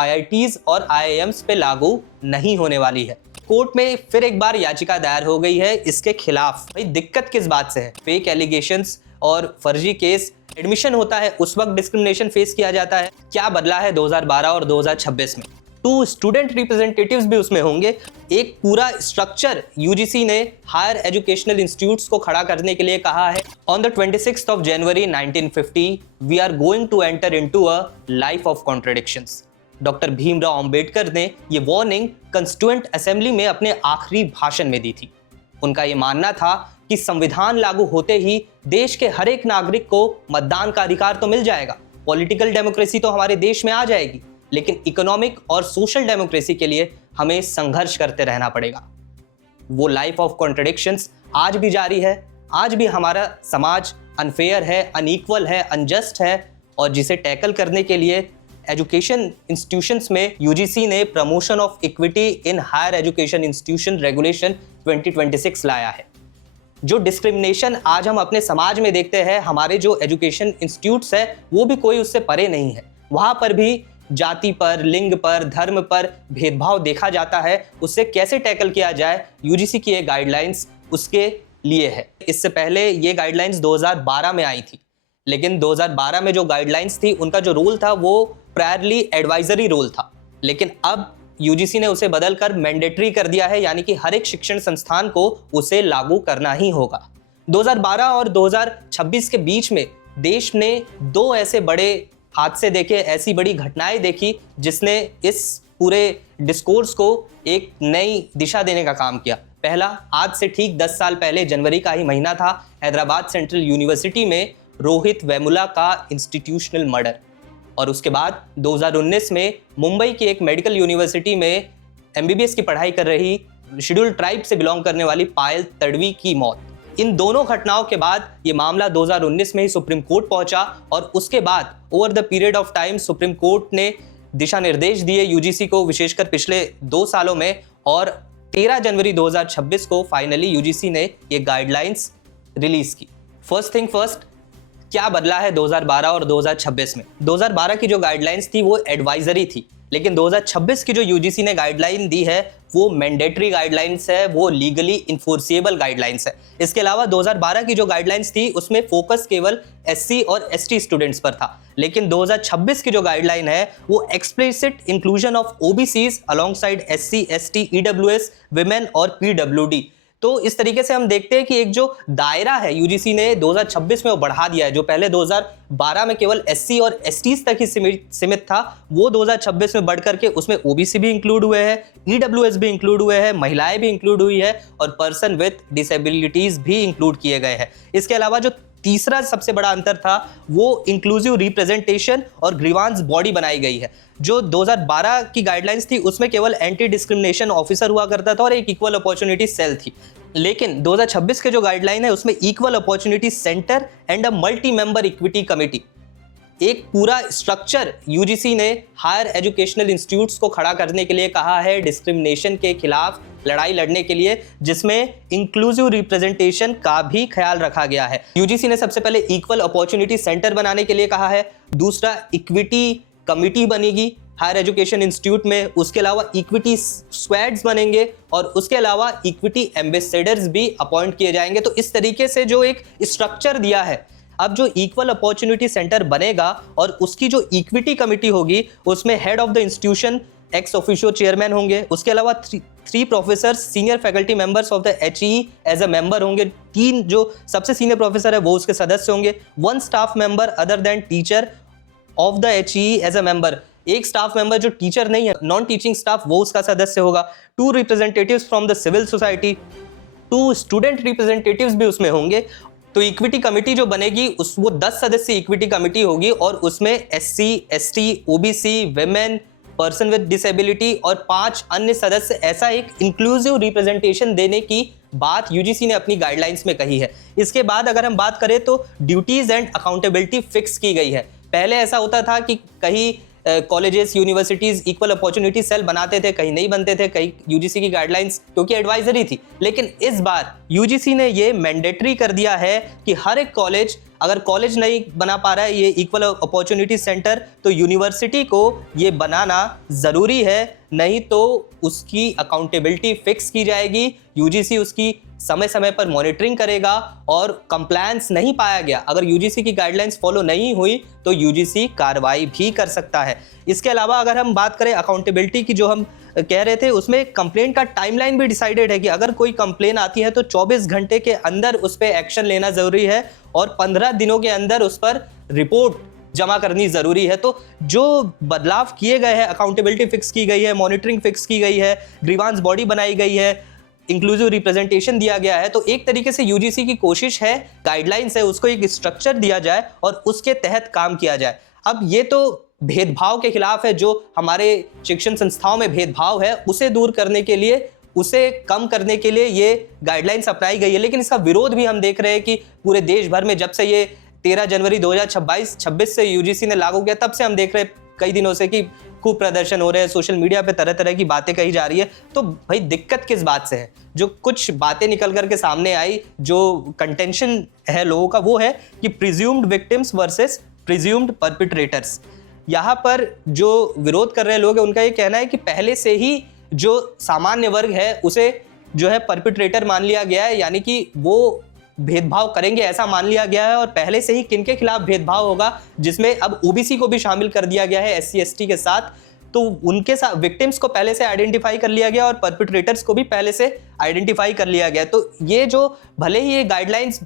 IITs और IIMs पे लागू नहीं होने वाली है। कोर्ट में फिर एक बार याचिका दायर हो गई है इसके खिलाफ। भाई दिक्कत किस बात से है? फेक एलिगेशंस और फर्जी केस, एडमिशन होता है उस वक्त डिस्क्रिमिनेशन फेस किया जाता है। क्या बदला है 2012 और 2026 में? 2 स्टूडेंट रिप्रेजेंटेटिव्स भी उसमें होंगे। एक पूरा स्ट्रक्चर यूजीसी ने हायर एजुकेशनल इंस्टीट्यूट्स को खड़ा करने के लिए कहा है। On the 26th of January 1950 we are going to enter into a life of contradictions. Doctor Bhimrao Ambedkar ने ये वार्निंग कंस्टिट्यूएंट असेंबली में अपने आखिरी भाषण में दी थी। उनका ये मानना था कि संविधान लागू होते ही देश के हर एक नागरिक को मतदान का अधिकार तो मिल जाएगा, पॉलिटिकल डेमोक्रेसी तो हमारे देश में आ जाएगी, लेकिन इकोनॉमिक और सोशल डेमोक्रेसी के लिए हमें संघर्ष करते रहना पड़ेगा। वो लाइफ ऑफ कॉन्ट्रडिक्शंस आज भी जारी है। आज भी हमारा समाज अनफेयर है, अनइक्वल है, अनजस्ट है, और जिसे टैकल करने के लिए एजुकेशन इंस्टीट्यूशंस में यूजीसी ने promotion of equity in higher education institution regulation 2026 लाया है। जो डिस्क्रिमिनेशन आज हम अपने समाज में देखते हैं, हमारे जो एजुकेशन इंस्टीट्यूट्स है वो भी कोई उससे परे नहीं है। वहाँ पर भी जाति पर, लिंग पर, धर्म पर भेदभाव देखा जाता है। उससे कैसे टैकल किया जाए, यूजीसी की ये गाइडलाइंस उसके लिए है। इससे पहले ये गाइडलाइंस 2012 में आई थी, लेकिन 2012 में जो गाइडलाइंस थी उनका जो रोल था वो प्रायरली एडवाइजरी रोल था, लेकिन अब यूजीसी ने उसे बदलकर मैंडेटरी कर दिया है, यानी कि हर एक शिक्षण संस्थान को उसे लागू करना ही होगा। 2012 और 2026 के बीच में देश ने 2 ऐसे बड़े हादसे देखे, ऐसी बड़ी घटनाएं देखी जिसने इस पूरे डिस्कोर्स को एक नई दिशा देने का काम किया। पहला, आज से ठीक 10 साल पहले जनवरी का ही महीना था, हैदराबाद सेंट्रल यूनिवर्सिटी में रोहित वेमुला का इंस्टीट्यूशनल मर्डर। और उसके बाद 2019 में मुंबई की एक मेडिकल यूनिवर्सिटी में एमबीबीएस की पढ़ाई कर रही शेड्यूल्ड ट्राइब से बिलोंग करने वाली पायल तडवी की मौत। इन दोनों घटनाओं के बाद ये मामला 2019 में ही सुप्रीम कोर्ट पहुंचा, और उसके बाद over the period of time supreme court ने दिशा निर्देश दिए यूजीसी को, विशेषकर पिछले 2 सालों में, और 13 जनवरी 2026 को फाइनली यूजीसी ने ये गाइडलाइंस रिलीज की। फर्स्ट थिंग फर्स्ट, क्या बदला है 2012 और 2026 में? 2012 की जो गाइडलाइंस थी वो एडवाइजरी थी, लेकिन 2026 की जो यूजीसी ने गाइडलाइन दी है वो मैंडेटरी गाइडलाइंस है, वो लीगली इन्फोर्सिएबल गाइडलाइंस है। इसके अलावा 2012 की जो गाइडलाइंस थी उसमें फोकस केवल एससी और एसटी स्टूडेंट्स पर था, लेकिन 2026 की जो गाइडलाइन है वो explicit inclusion of OBCs alongside SC, ST, EWS, women और पीडब्ल्यूडी। तो इस तरीके से हम देखते हैं कि एक जो दायरा है यूजीसी ने 2026 में वो बढ़ा दिया है। जो पहले 2012 में केवल एससी और एसटीज तक ही सीमित था, वो 2026 में बढ़ करके उसमें ओबीसी भी इंक्लूड हुए हैं, ईडब्ल्यूएस भी इंक्लूड हुए हैं, महिलाएं भी इंक्लूड हुई है, और पर्सन विथ डिसेबिलिटीज भी इंक्लूड किए गए हैं। इसके अलावा जो तीसरा सबसे बड़ा अंतर था वो इंक्लूसिव रिप्रेजेंटेशन और ग्रीवांस बॉडी बनाई गई है। जो 2012 की गाइडलाइंस थी उसमें केवल एंटी डिस्क्रिमिनेशन ऑफिसर हुआ करता था और एक इक्वल अपॉर्चुनिटी सेल थी, लेकिन 2026 के जो गाइडलाइन है उसमें equal opportunity centre and a multi member equity committee, एक पूरा स्ट्रक्चर यूजीसी ने हायर एजुकेशनल इंस्टीट्यूट्स को खड़ा करने के लिए कहा है डिस्क्रिमिनेशन के खिलाफ लड़ाई लड़ने के लिए, जिसमें इंक्लूसिव रिप्रेजेंटेशन का भी ख्याल रखा गया है। यूजीसी ने सबसे पहले इक्वल अपॉर्चुनिटी सेंटर बनाने के लिए कहा है, दूसरा इक्विटी कमिटी बनेगी हायर एजुकेशन इंस्टीट्यूट में, उसके अलावा इक्विटी स्क्वाड्स बनेंगे, और उसके अलावा इक्विटी एम्बेसडर्स भी अपॉइंट किए जाएंगे। तो इस तरीके से जो एक स्ट्रक्चर दिया है, अब जो इक्वल अपॉर्चुनिटी सेंटर बनेगा और उसकी जो इक्विटी कमिटी होगी उसमें head of the institution ex officio chairman होंगे, उसके अलावा 3 professor senior faculty members of the HE as a member होंगे, 3 जो सबसे सीनियर प्रोफेसर है वो उसके सदस्य होंगे, 1 staff member other than teacher of the HE as a member, एक स्टाफ मेंबर जो टीचर नहीं है, नॉन टीचिंग स्टाफ, वो उसका सदस्य होगा, 2 representatives from the civil society, 2 student representatives भी उसमें होंगे। तो इक्विटी कमिटी जो बनेगी वो 10 सदस्य इक्विटी कमिटी होगी, और उसमें SC, ST, OBC, women, person with disability और 5 अन्य सदस्य, ऐसा एक इंक्लूसिव रिप्रेजेंटेशन देने की बात यूजीसी ने अपनी गाइडलाइंस में कही है। इसके बाद अगर हम बात करें तो ड्यूटीज एंड अकाउंटेबिलिटी फिक्स की गई है। पहले ऐसा होता था कि कहीं colleges, universities equal opportunity cell बनाते थे, कहीं नहीं बनते थे, कहीं यूजीसी की गाइडलाइंस क्योंकि एडवाइजरी थी, लेकिन इस बार यूजीसी ने ये मैंडेटरी कर दिया है कि हर एक कॉलेज अगर कॉलेज नहीं बना पा रहा है ये इक्वल अपॉर्चुनिटी सेंटर, तो यूनिवर्सिटी को ये बनाना ज़रूरी है, नहीं तो उसकी अकाउंटेबिलिटी फिक्स की जाएगी। यूजीसी उसकी समय समय पर मॉनिटरिंग करेगा और कंप्लायंस नहीं पाया गया, अगर यूजीसी की गाइडलाइंस फॉलो नहीं हुई तो यूजीसी कार्रवाई भी कर सकता है। इसके अलावा अगर हम बात करें अकाउंटेबिलिटी की, जो हम कह रहे थे, उसमें कंप्लेंट का टाइमलाइन भी डिसाइडेड है कि अगर कोई कंप्लेन आती है तो 24 घंटे के अंदर उस पर एक्शन लेना ज़रूरी है और 15 दिनों के अंदर उस पर रिपोर्ट जमा करनी ज़रूरी है। तो जो बदलाव किए गए हैं, अकाउंटेबिलिटी फिक्स की गई है, मॉनिटरिंग फिक्स की गई है, ग्रीवांस बॉडी बनाई गई है, इंक्लूसिव रिप्रेजेंटेशन दिया गया है, तो एक तरीके से यूजीसी की कोशिश है, गाइडलाइंस है, उसको एक स्ट्रक्चर दिया जाए और उसके तहत काम किया जाए। अब ये तो भेदभाव के खिलाफ है, जो हमारे शिक्षण संस्थाओं में भेदभाव है उसे दूर करने के लिए, उसे कम करने के लिए ये गाइडलाइंस अपनाई गई है। लेकिन इसका विरोध भी हम देख रहे हैं कि पूरे देश भर में जब से ये 13 जनवरी 2026 से यूजीसी ने लागू किया, तब से हम देख रहे हैं कई दिनों से कि खूब प्रदर्शन हो रहे हैं, सोशल मीडिया पे तरह तरह की बातें कही जा रही है। तो भाई दिक्कत किस बात से है? जो कुछ बातें निकल करके सामने आई, जो कंटेंशन है लोगों का, वो है कि प्रिज्यूम्ड विक्टिम्स वर्सेस प्रिज्यूम्ड परपिट्रेटर्स। यहाँ पर जो विरोध कर रहे लोग हैं उनका ये कहना है कि पहले से ही जो सामान्य वर्ग है उसे जो है परपिट्रेटर मान लिया गया है, यानी कि वो भेदभाव करेंगे ऐसा मान लिया गया है। और पहले से ही किनके खिलाफ भेदभाव होगा, जिसमें अब ओबीसी को भी शामिल कर दिया गया है एससी एसटी के साथ, तो उनके साथ विक्टिम्स को पहले से आइडेंटिफाई कर लिया गया और परपिट्रेटर्स को भी पहले से आइडेंटिफाई कर लिया गया। तो ये जो भले ही ये गाइडलाइंस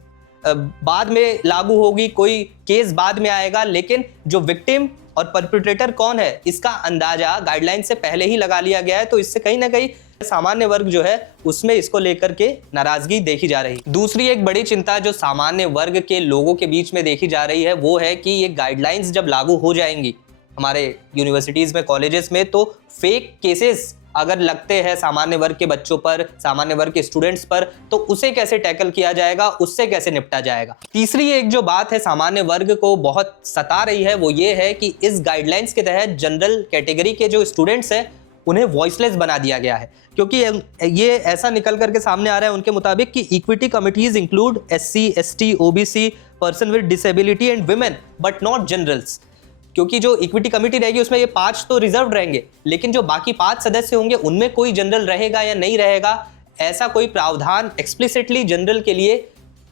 बाद में लागू होगी, कोई केस बाद में आएगा, लेकिन जो विक्टिम और परपिट्रेटर कौन है इसका अंदाजा गाइडलाइन से पहले ही लगा लिया गया है। तो इससे कहीं ना कहीं सामान्य वर्ग जो है उसमें इसको लेकर के नाराजगी देखी जा रही है। दूसरी एक बड़ी चिंता जो सामान्य वर्ग के लोगों के बीच में देखी जा रही है वो है कि ये गाइडलाइंस जब लागू हो जाएंगी हमारे यूनिवर्सिटीज में, कॉलेजेस में, तो फेक केसेस अगर लगते हैं सामान्य वर्ग के बच्चों पर, सामान्य वर्ग के स्टूडेंट्स पर, तो उसे कैसे टैकल किया जाएगा, उससे कैसे निपटा जाएगा। तीसरी एक जो बात है सामान्य वर्ग को बहुत सता रही है वो ये है कि इस गाइडलाइंस के तहत जनरल कैटेगरी के जो स्टूडेंट्स हैं उन्हें वॉइसलेस बना दिया गया है, क्योंकि ये ऐसा निकल करके सामने आ रहा है उनके मुताबिक कि equity committees include SC, ST, OBC, person with disability and women but not generals. क्योंकि जो इक्विटी कमेटी रहेगी उसमें ये 5 तो रिजर्व रहेंगे, लेकिन जो बाकी 5 सदस्य होंगे उनमें कोई जनरल रहेगा या नहीं रहेगा, ऐसा कोई प्रावधान एक्सप्लिसिटली जनरल के लिए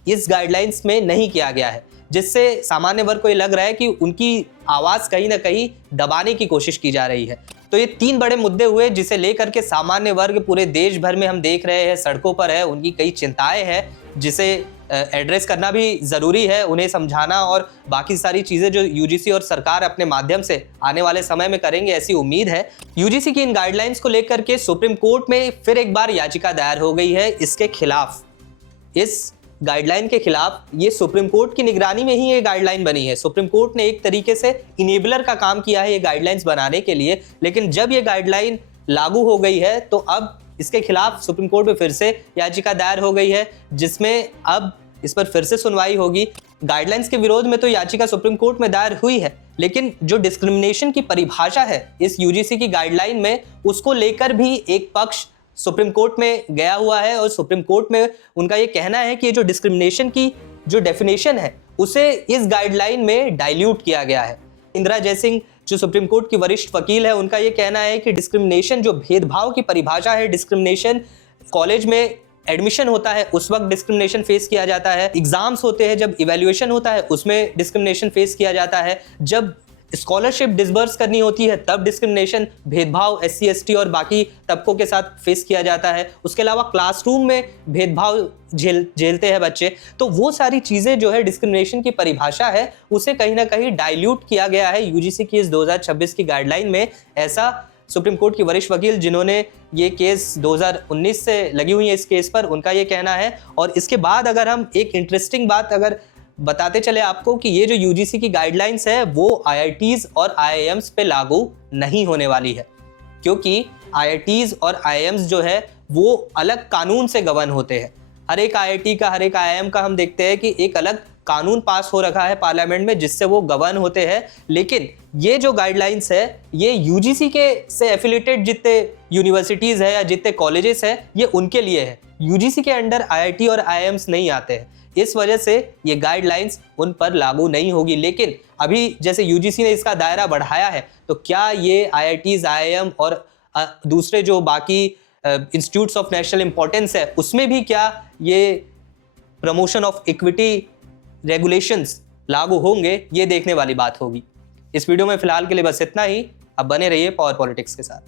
इस गाइडलाइंस में नहीं किया गया है, जिससे सामान्य वर्ग को ये लग रहा है कि उनकी आवाज़ कहीं ना कहीं दबाने की कोशिश की जा रही है। तो ये 3 बड़े मुद्दे हुए जिसे लेकर के सामान्य वर्ग पूरे देश भर में हम देख रहे हैं सड़कों पर है, उनकी कई चिंताएं हैं जिसे एड्रेस करना भी ज़रूरी है, उन्हें समझाना और बाकी सारी चीज़ें जो यूजीसी और सरकार अपने माध्यम से आने वाले समय में करेंगे ऐसी उम्मीद है। यूजीसी की इन गाइडलाइंस को लेकर के सुप्रीम कोर्ट में फिर एक बार याचिका दायर हो गई है इसके खिलाफ। इस गाइडलाइन के खिलाफ ये सुप्रीम कोर्ट की निगरानी में ही ये गाइडलाइन बनी है। सुप्रीम कोर्ट ने एक तरीके से इनेबलर का काम किया है ये गाइडलाइंस बनाने के लिए, लेकिन जब ये गाइडलाइन लागू हो गई है तो अब इसके खिलाफ सुप्रीम कोर्ट में फिर से याचिका दायर हो गई है, जिसमें अब इस पर फिर से सुनवाई होगी। गाइडलाइंस के विरोध में तो याचिका सुप्रीम कोर्ट में दायर हुई है, लेकिन जो डिस्क्रिमिनेशन की परिभाषा है इस यूजीसी की गाइडलाइन में, उसको लेकर भी एक पक्ष सुप्रीम कोर्ट में गया हुआ है और सुप्रीम कोर्ट में उनका ये कहना है कि ये जो डिस्क्रिमिनेशन की जो डेफिनेशन है उसे इस गाइडलाइन में डाइल्यूट किया गया है। इंदिरा जयसिंह जो सुप्रीम कोर्ट की वरिष्ठ वकील है, उनका ये कहना है कि डिस्क्रिमिनेशन जो भेदभाव की परिभाषा है, डिस्क्रिमिनेशन कॉलेज में एडमिशन होता है उस वक्त डिस्क्रिमिनेशन फेस किया जाता है, एग्जाम्स होते हैं जब इवैल्यूएशन होता है उसमें डिस्क्रिमिनेशन फेस किया जाता है, जब स्कॉलरशिप डिसबर्स करनी होती है तब डिस्क्रिमिनेशन, भेदभाव एससी एसटी और बाकी तबकों के साथ फेस किया जाता है। उसके अलावा क्लासरूम में भेदभाव झेलते हैं बच्चे। तो वो सारी चीज़ें जो है डिस्क्रिमिनेशन की परिभाषा है उसे कहीं ना कहीं डाइल्यूट किया गया है यूजीसी की इस 2026 की गाइडलाइन में। ऐसा सुप्रीम कोर्ट की वरिष्ठ वकील जिन्होंने ये केस 2019 से लगी हुई है इस केस पर, उनका ये कहना है। और इसके बाद अगर हम एक इंटरेस्टिंग बात अगर बताते चले आपको कि ये जो यूजीसी की गाइडलाइंस है वो आईआईटीज और आईआईएम्स पे लागू नहीं होने वाली है, क्योंकि आईआईटीज और आईआईएम्स जो है वो अलग कानून से गवर्न होते हैं। हर एक आईआईटी का, हर एक आईआईएम का हम देखते हैं कि एक अलग कानून पास हो रखा है पार्लियामेंट में जिससे वो गवर्न होते हैं। लेकिन ये जो गाइडलाइंस है ये यूजीसी के से एफिलिएटेड जितने यूनिवर्सिटीज़ है या जितने कॉलेजेस हैं ये उनके लिए है। यूजीसी के अंडर आईआईटी और आईआईएम्स नहीं आते हैं। इस वजह से ये गाइडलाइंस उन पर लागू नहीं होगी। लेकिन अभी जैसे यूजीसी ने इसका दायरा बढ़ाया है, तो क्या ये आईआईटीज, आईआईएम और दूसरे जो बाकी इंस्टीट्यूट्स ऑफ नेशनल इंपॉर्टेंस है उसमें भी क्या ये प्रमोशन ऑफ इक्विटी रेगुलेशंस लागू होंगे, ये देखने वाली बात होगी। इस वीडियो में फिलहाल के लिए बस इतना ही। अब बने रहिए पावर पॉलिटिक्स के साथ।